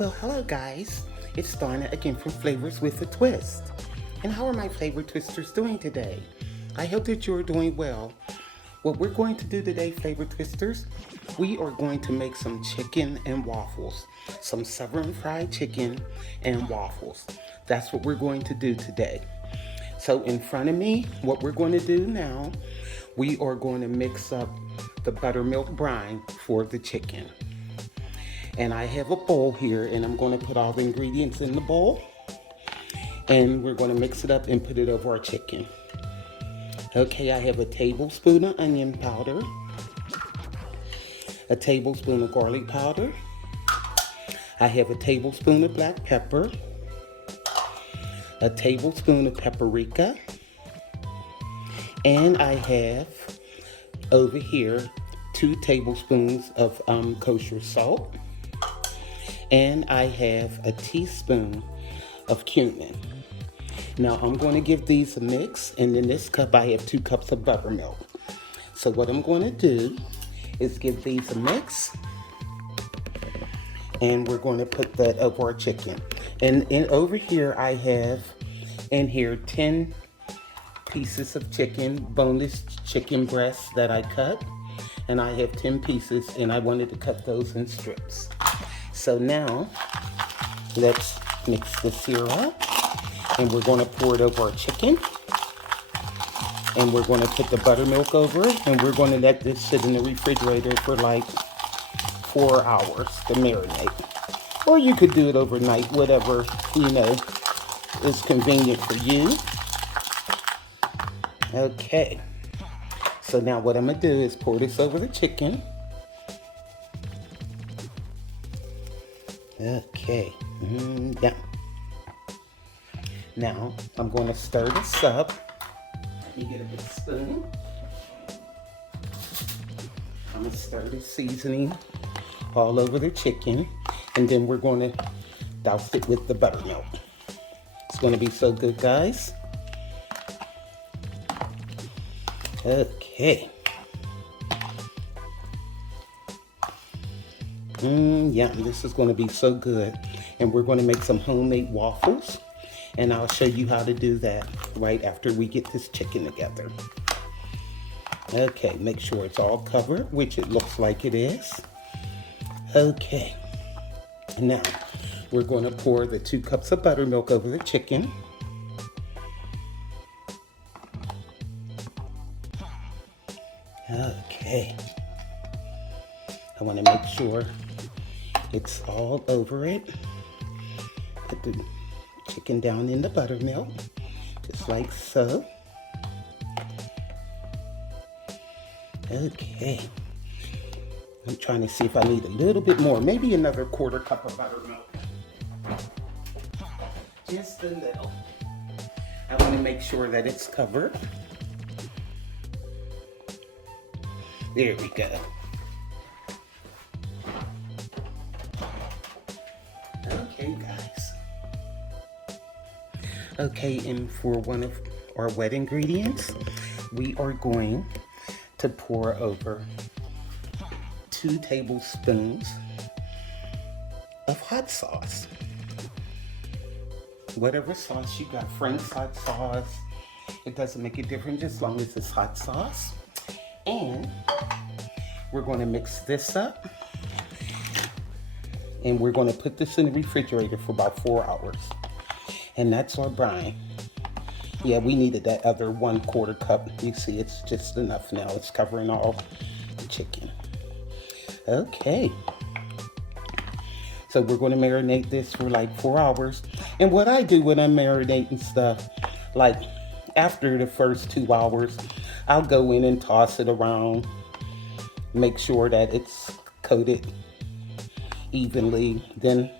Well, hello guys. It's Donna again from Flavors with a Twist. And how are my flavor twisters doing today? I hope that you're doing well. What we're going to do today, flavor twisters, we are going to make some chicken and waffles. Some southern fried chicken and waffles. That's what we're going to do today. So in front of me, what we're going to do now, we are going to mix up the buttermilk brine for the chicken. And I have a bowl here, and I'm going to put all the ingredients in the bowl. And we're going to mix it up and put it over our chicken. Okay, I have a tablespoon of onion powder, a tablespoon of garlic powder, I have a tablespoon of black pepper, a tablespoon of paprika, and I have over here 2 tablespoons of kosher salt, and I have a teaspoon of cumin. Now I'm going to give these a mix, and in this cup I have 2 cups of buttermilk. So what I'm going to do is give these a mix, and we're going to put that over our chicken. And over here I have in here 10 pieces of chicken, boneless chicken breast that I cut, and I have 10 pieces, and I wanted to cut those in strips. So now let's mix this here up, and we're going to pour it over our chicken, and we're going to put the buttermilk over it, and we're going to let this sit in the refrigerator for like 4 hours to marinate. Or you could do it overnight, whatever, is convenient for you. Okay, so now what I'm going to do is pour this over the chicken. Okay, yeah. Now I'm going to stir this up. Let me get a big spoon. I'm going to stir the seasoning all over the chicken, and then we're going to douse it with the buttermilk. It's going to be so good, guys. Okay. Yeah, this is going to be so good. And we're going to make some homemade waffles, and I'll show you how to do that right after we get this chicken together. Okay, make sure it's all covered, which it looks like it is. Okay, now we're going to pour the 2 cups of buttermilk over the chicken. Okay, I want to make sure it's all over it. Put the chicken down in the buttermilk, just like so. Okay, I'm trying to see if I need a little bit more, maybe another 1/4 cup of buttermilk. Just a little. I want to make sure that it's covered. There we go. Okay, guys. Okay, and for one of our wet ingredients, we are going to pour over 2 tablespoons of hot sauce. Whatever sauce you got, Frank's hot sauce, it doesn't make a difference as long as it's hot sauce. And we're going to mix this up, and we're going to put this in the refrigerator for about 4 hours. And that's our brine. Yeah, we needed that other 1/4 cup. You see, it's just enough now. It's covering all the chicken. Okay. So we're going to marinate this for like 4 hours. And what I do when I'm marinating stuff, like after the first 2 hours, I'll go in and toss it around, make sure that it's coated evenly. Then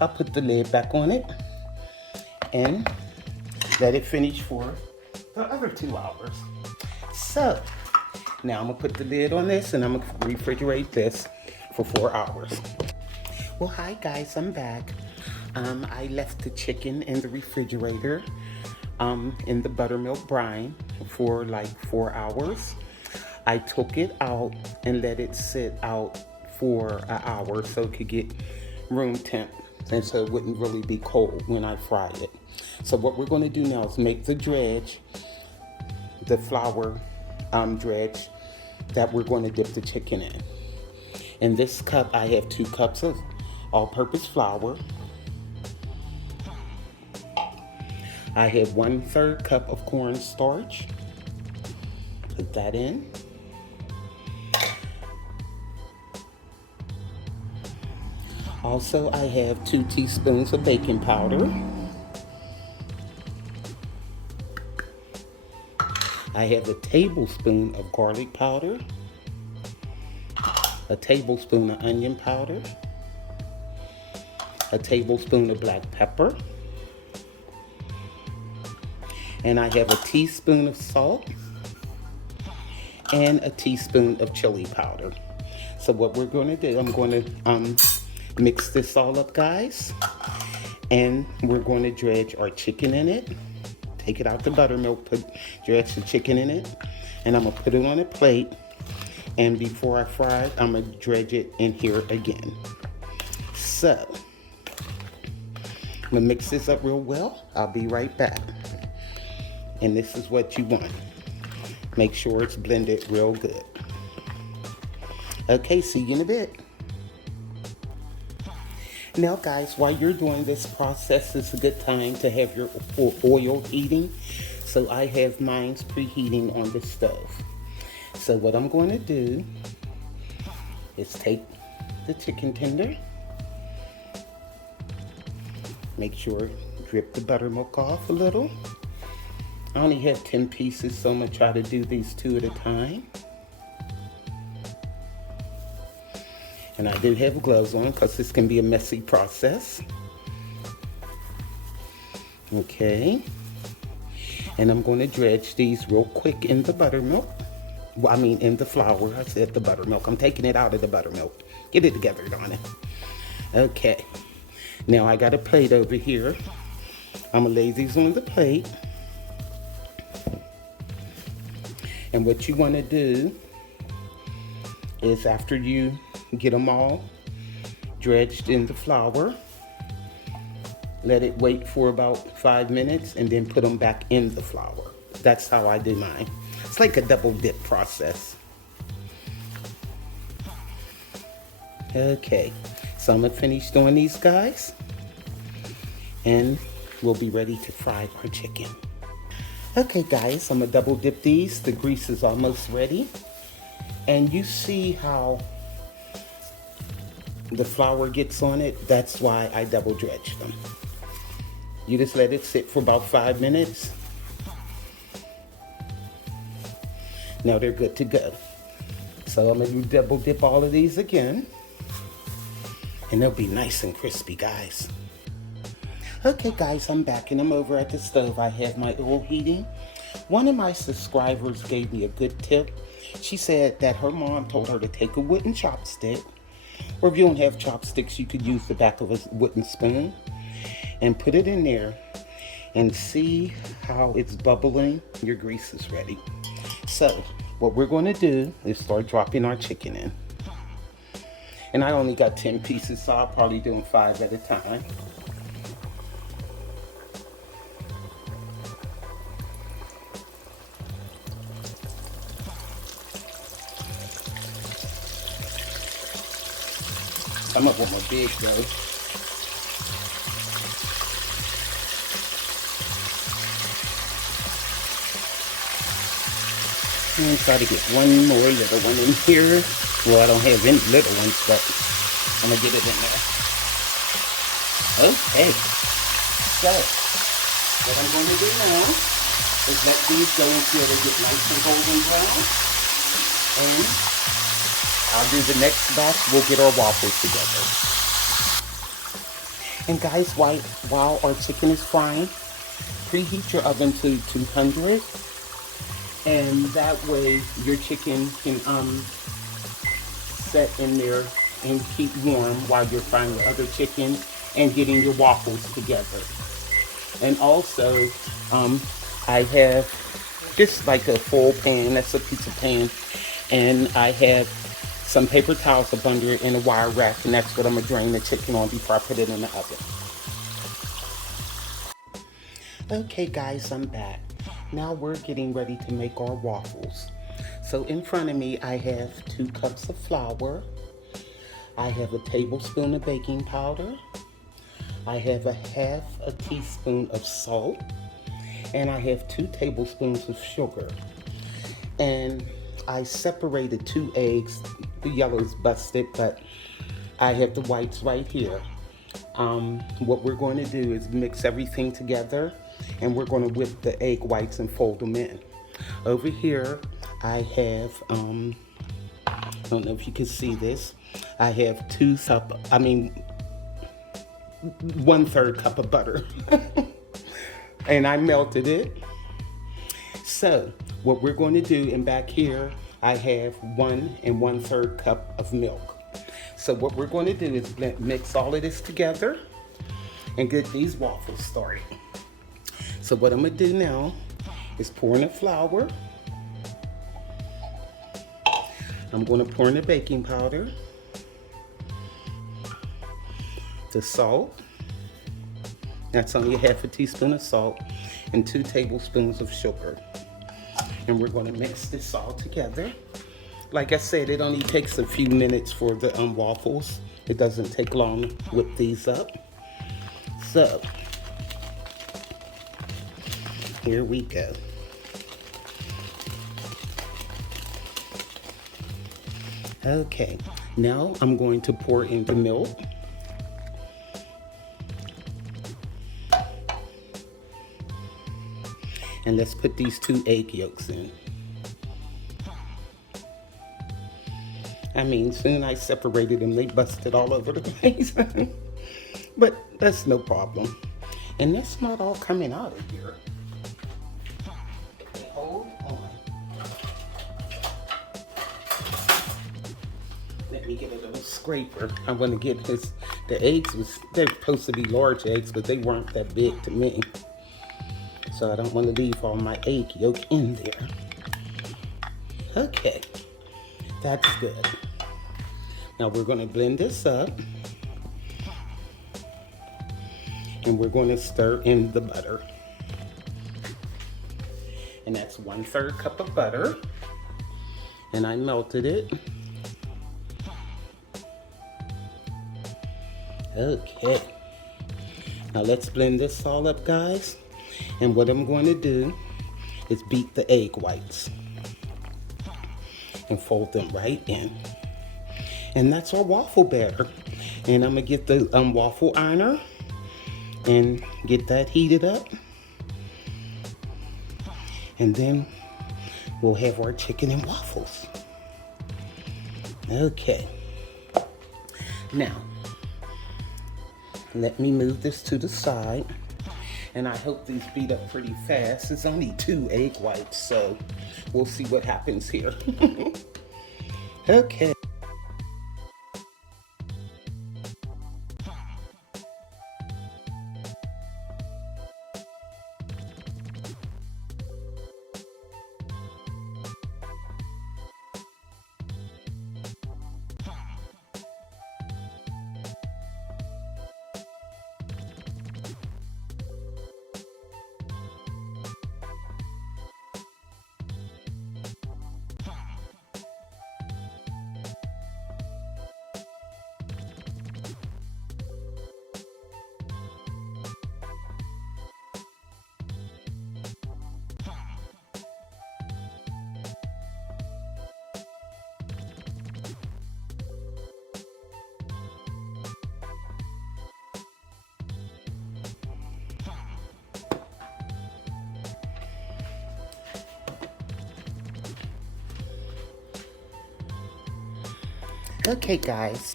I'll put the lid back on it and let it finish for the other 2 hours. So now I'm gonna put the lid on this, and I'm gonna refrigerate this for 4 hours. Well, hi guys, I'm back. I left the chicken in the refrigerator in the buttermilk brine for like 4 hours. I took it out and let it sit out for an hour so it could get room temp and so it wouldn't really be cold when I fry it. So what we're going to do now is make the dredge, the flour dredge that we're going to dip the chicken in. In this cup, I have 2 cups of all-purpose flour. I have 1/3 cup of corn starch. Put that in. Also, I have 2 teaspoons of baking powder. I have a tablespoon of garlic powder, a tablespoon of onion powder, a tablespoon of black pepper, and I have a teaspoon of salt and a teaspoon of chili powder. So what we're going to do, I'm going to mix this all up, guys, and we're going to dredge our chicken in it. Take it out the buttermilk, dredge the chicken in it, and I'm gonna put it on a plate. And before I fry it, I'm gonna dredge it in here again. So, I'm gonna mix this up real well. I'll be right back. And this is what you want. Make sure it's blended real good. Okay, see you in a bit. Now guys, while you're doing this process, it's a good time to have your oil heating. So I have mine preheating on the stove. So what I'm going to do is take the chicken tender, make sure drip the buttermilk off a little. I only have 10 pieces, so I'm going to try to do these 2 at a time. And I do have gloves on because this can be a messy process. Okay. And I'm going to dredge these real quick in the buttermilk. Well, I mean in the flour. I said the buttermilk. I'm taking it out of the buttermilk. Get it together, Donna. Okay. Now I got a plate over here. I'm going to lay these on the plate. And what you want to do is after you get them all dredged in the flour, let it wait for about 5 minutes and then put them back in the flour. That's how I do mine. It's like a double dip process. Okay, so I'm gonna finish doing these guys and we'll be ready to fry our chicken. Okay guys, I'm gonna double dip these. The grease is almost ready. And you see how the flour gets on it? That's why I double dredge them. You just let it sit for about 5 minutes. Now they're good to go. So I'm gonna double dip all of these again. And they'll be nice and crispy, guys. Okay guys, I'm back and I'm over at the stove. I have my oil heating. One of my subscribers gave me a good tip. She said that her mom told her to take a wooden chopstick, or if you don't have chopsticks, you could use the back of a wooden spoon and put it in there and see how it's bubbling. Your grease is ready. So what we're going to do is start dropping our chicken in. And I only got 10 pieces, so I'll probably do them 5 at a time. Some of them are big though. And try to get one more little one in here. Well, I don't have any little ones, but I'm gonna get it in there. Okay. So, what I'm going to do now is let these go until they get nice and golden brown. And I'll do the next batch. We'll get our waffles together. And guys, while our chicken is frying, preheat your oven to 200. And that way your chicken can set in there and keep warm while you're frying the other chicken and getting your waffles together. And also, I have just like a full pan, that's a pizza pan, and I have some paper towels up under it and a wire rack, and that's what I'm gonna drain the chicken on before I put it in the oven. Okay guys, I'm back. Now we're getting ready to make our waffles. So in front of me I have 2 cups of flour. I have a tablespoon of baking powder. I have a half a teaspoon of salt. And I have 2 tablespoons of sugar. And I separated 2 eggs. The yellow's busted, but I have the whites right here. What we're going to do is mix everything together, and we're going to whip the egg whites and fold them in. Over here, I have, I don't know if you can see this, I have 1/3 cup of butter. And I melted it. So what we're going to do, and back here, I have 1 1/3 cup of milk. So what we're going to do is mix all of this together and get these waffles started. So what I'm going to do now is pour in the flour. I'm going to pour in the baking powder, the salt. That's only a half a teaspoon of salt, and 2 tablespoons of sugar. And we're going to mix this all together. Like I said, it only takes a few minutes for the waffles. It doesn't take long to whip these up. So, here we go. Okay, now I'm going to pour in the milk. And let's put these 2 egg yolks in. I mean, soon I separated them, they busted all over the place. But that's no problem. And that's not all coming out of here. Okay, hold on. Let me get a little scraper. I want to get this. The eggs they're supposed to be large eggs, but they weren't that big to me. So I don't want to leave all my egg yolk in there. Okay, that's good. Now we're going to blend this up. And we're going to stir in the butter. And that's 1/3 cup of butter. And I melted it. Okay. Now let's blend this all up, guys. And what I'm going to do is beat the egg whites and fold them right in. And that's our waffle batter. And I'm going to get the waffle ironer and get that heated up. And then we'll have our chicken and waffles. Okay. Now, let me move this to the side. And I hope these beat up pretty fast. It's only 2 egg whites, so we'll see what happens here. Okay. Okay guys,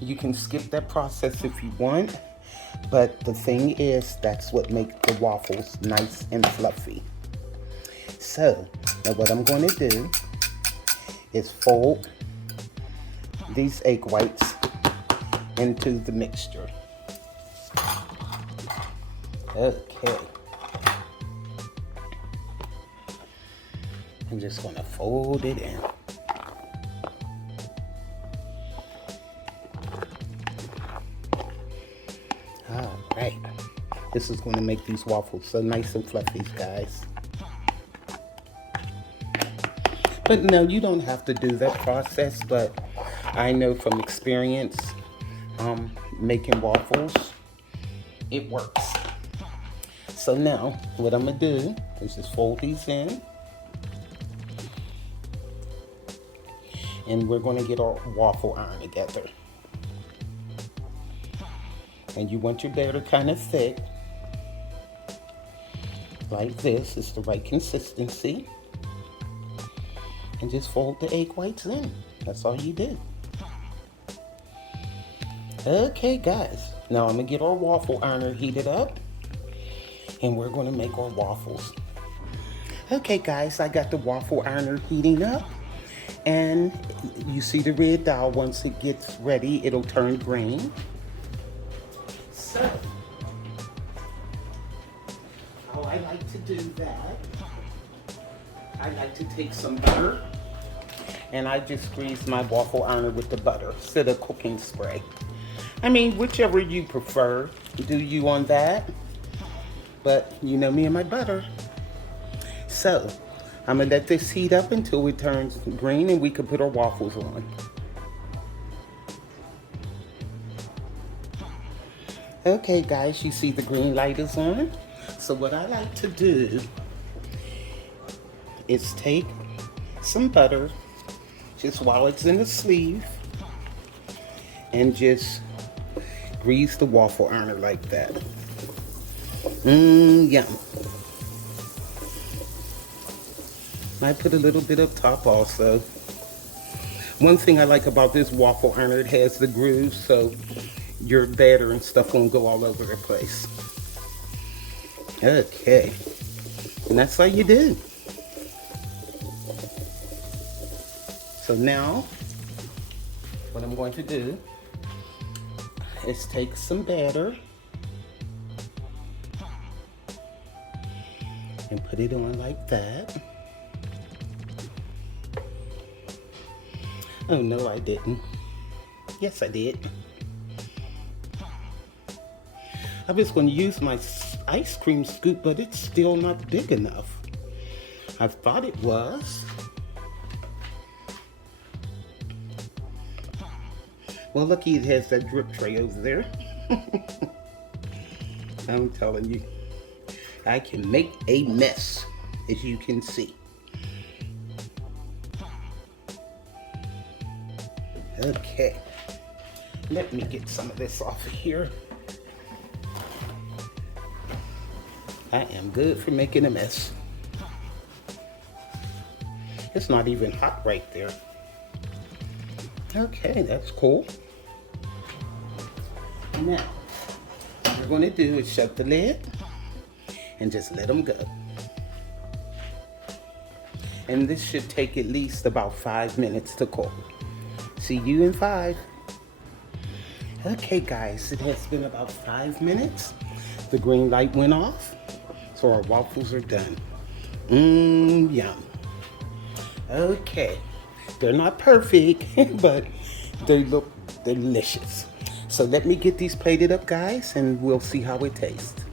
you can skip that process if you want, but the thing is, that's what makes the waffles nice and fluffy. So, now what I'm going to do is fold these egg whites into the mixture. Okay. I'm just going to fold it in. This is going to make these waffles so nice and fluffy, guys. But no, you don't have to do that process, but I know from experience making waffles, it works. So now, what I'm going to do is just fold these in. And we're going to get our waffle iron together. And you want your batter kind of thick. Like this, it's the right consistency. And just fold the egg whites in. That's all you do. Okay, guys. Now I'm going to get our waffle iron heated up. And we're going to make our waffles. Okay, guys, I got the waffle iron heating up. And you see the red dial. Once it gets ready, it'll turn green. So, how I like to do that, I like to take some butter and I just grease my waffle iron with the butter instead of cooking spray. I mean, whichever you prefer, do you on that. But you know me and my butter. So, I'm gonna let this heat up until it turns green and we can put our waffles on. Okay guys, you see the green light is on. So what I like to do is take some butter, just while it's in the sleeve, and just grease the waffle iron like that. Yum. Might put a little bit up top also. One thing I like about this waffle iron, it has the grooves, so your batter and stuff won't go all over the place. Okay, and that's how you do. So now, what I'm going to do is take some batter and put it on like that. Oh no, I didn't. Yes, I did. I was going to use my ice cream scoop, but it's still not big enough. I thought it was. Well, lucky it has that drip tray over there. I'm telling you, I can make a mess, as you can see. Okay, let me get some of this off of here. I am good for making a mess. It's not even hot right there. Okay, that's cool. Now, what we're going to do is shut the lid and just let them go. And this should take at least about 5 minutes to cook. See you in 5. Okay guys, it has been about 5 minutes. The green light went off, so our waffles are done. Yum. Okay, they're not perfect, but they look delicious. So let me get these plated up, guys, and we'll see how it tastes.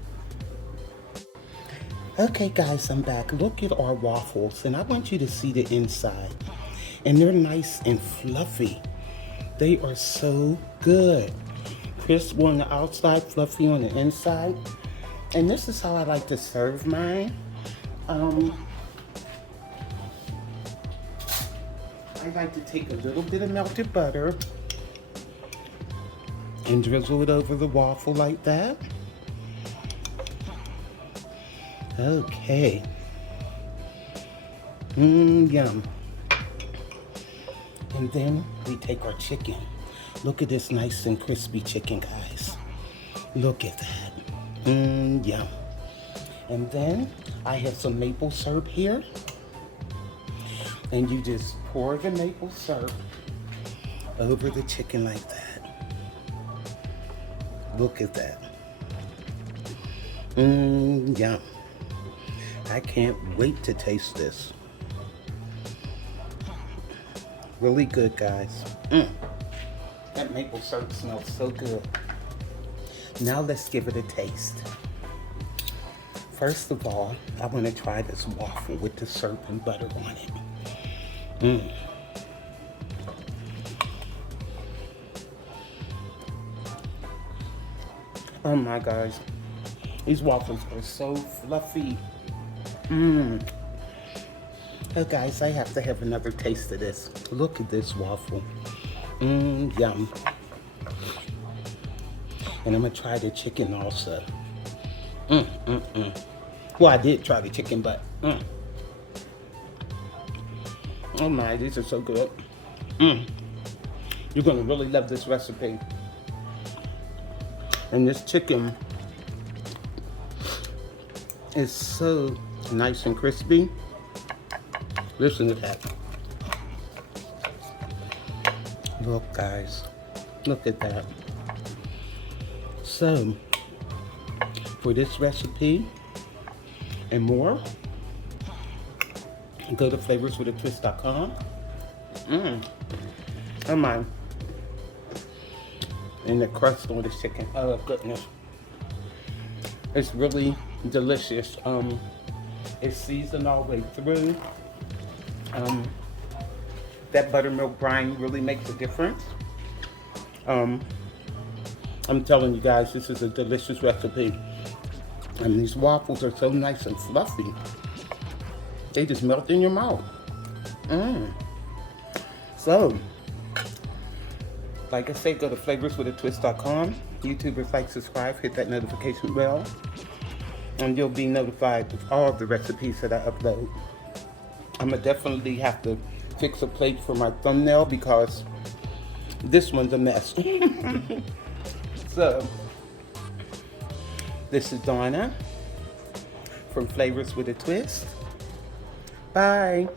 Okay guys, I'm back. Look at our waffles, and I want you to see the inside. And they're nice and fluffy. They are so good. Crisp on the outside, fluffy on the inside. And this is how I like to serve mine. I like to take a little bit of melted butter and drizzle it over the waffle like that. Okay. Yum. And then we take our chicken. Look at this nice and crispy chicken, guys. Look at that. Yum. And then I have some maple syrup here. And you just pour the maple syrup over the chicken like that. Look at that. Yum. I can't wait to taste this. Really good, guys. That maple syrup smells so good. Now let's give it a taste. First of all, I want to try this waffle with the syrup and butter on it. Mmm. Oh my guys, these waffles are so fluffy. Mmm. Oh guys, I have to have another taste of this. Look at this waffle. Mmm, yum. And I'm gonna try the chicken also. Well, I did try the chicken, but oh my, these are so good. You're gonna really love this recipe. And this chicken is so nice and crispy. Listen to that. Look guys, look at that. So, for this recipe and more, go to flavorswithatwist.com. Oh my. And the crust on this chicken, oh goodness. It's really delicious. It's seasoned all the way through. That buttermilk brine really makes a difference. I'm telling you guys, this is a delicious recipe. And these waffles are so nice and fluffy. They just melt in your mouth. So, like I say, go to flavorswithatwist.com. YouTubers, like, subscribe, hit that notification bell, and you'll be notified of all of the recipes that I upload. I'm gonna definitely have to fix a plate for my thumbnail because this one's a mess. So, this is Donna from Flavors with a Twist. Bye.